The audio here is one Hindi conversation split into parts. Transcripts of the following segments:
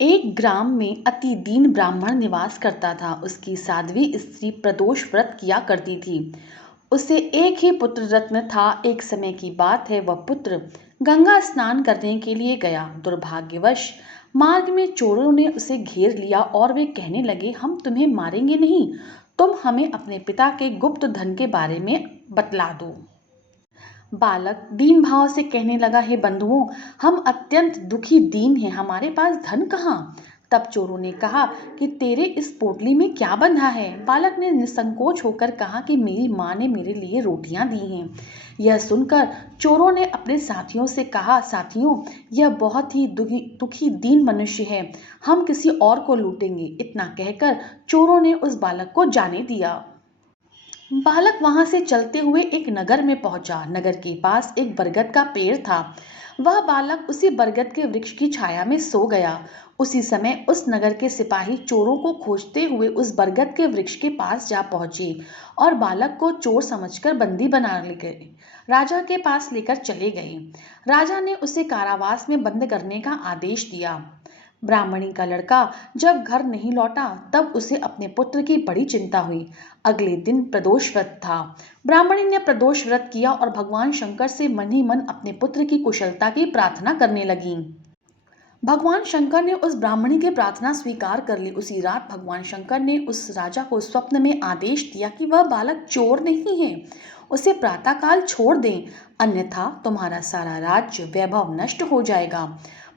एक ग्राम में अति दीन ब्राह्मण निवास करता था। उसकी साध्वी स्त्री प्रदोष व्रत किया करती थी। उसे एक ही पुत्र रत्न था। एक समय की बात है, वह पुत्र गंगा स्नान करने के लिए गया। दुर्भाग्यवश मार्ग में चोरों ने उसे घेर लिया और वे कहने लगे, हम तुम्हें मारेंगे नहीं, तुम हमें अपने पिता के गुप्त धन के बारे में बतला दो। बालक दीन भाव से कहने लगा, हे बंधुओं, हम अत्यंत दुखी दीन हैं, हमारे पास धन कहाँ। तब चोरों ने कहा कि तेरे इस पोटली में क्या बंधा है। बालक ने निसंकोच होकर कहा कि मेरी माँ ने मेरे लिए रोटियां दी हैं। यह सुनकर चोरों ने अपने साथियों से कहा, साथियों, यह बहुत ही दुखी दीन मनुष्य है, हम किसी और को लूटेंगे। इतना कहकर चोरों ने उस बालक को जाने दिया। बालक वहां से चलते हुए एक नगर में पहुंचा। नगर के पास एक बरगद का पेड़ था। वह बालक उसी बरगद के वृक्ष की छाया में सो गया। उसी समय उस नगर के सिपाही चोरों को खोजते हुए उस बरगद के वृक्ष के पास जा पहुंचे और बालक को चोर समझकर बंदी बना ले गए। राजा के पास लेकर चले गए। राजा ने उसे कारावास में बंद करने का आदेश दिया। ब्राह्मणी का लड़का जब घर नहीं लौटा तब उसे अपने पुत्र की बड़ी चिंता हुई। अगले दिन प्रदोष व्रत था। ब्राह्मणी ने प्रदोष व्रत किया और भगवान शंकर से मन ही मन अपने पुत्र की कुशलता की प्रार्थना करने लगी। भगवान शंकर ने उस ब्राह्मणी की प्रार्थना स्वीकार कर ली। उसी रात भगवान शंकर ने उस राजा को स्वप्न में आदेश दिया कि वह बालक चोर नहीं है, उसे प्रातःकाल छोड़ दें, अन्यथा तुम्हारा सारा राज्य वैभव नष्ट हो जाएगा।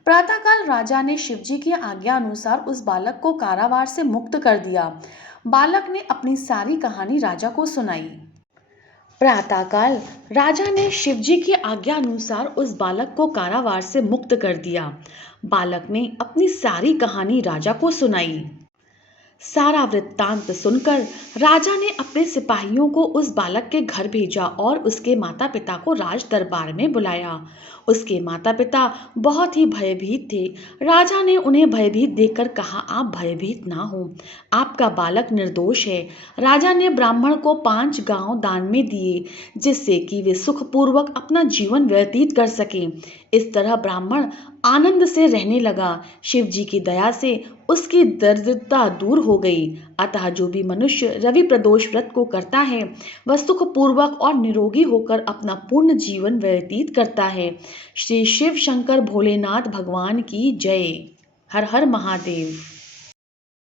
प्रातःकाल राजा ने शिवजी की आज्ञा अनुसार उस बालक को कारावार से मुक्त कर दिया। बालक ने अपनी सारी कहानी राजा को सुनाई। प्रातःकाल राजा ने शिवजी की आज्ञा अनुसार उस बालक को कारावार से मुक्त कर दिया। बालक ने अपनी सारी कहानी राजा को सुनाई। सारा वृत्तांत सुनकर राजा ने अपने सिपाहियों को उस बालक के घर भेजा और उसके माता पिता को राज दरबार में बुलाया। उसके माता पिता बहुत ही भयभीत थे। राजा ने उन्हें भयभीत देखकर कहा, आप भयभीत ना हो, आपका बालक निर्दोष है। राजा ने ब्राह्मण को 5 गांव दान में दिए, जिससे कि वे सुखपूर्वक अपना जीवन व्यतीत कर सकें। इस तरह ब्राह्मण आनंद से रहने लगा। शिव जी की दया से उसकी दरिद्रता दूर हो गई। अतः जो भी मनुष्य रवि प्रदोष व्रत को करता है वह सुखपूर्वक और निरोगी होकर अपना पूर्ण जीवन व्यतीत करता है। श्री शिव शंकर भोलेनाथ भगवान की जय। हर हर महादेव।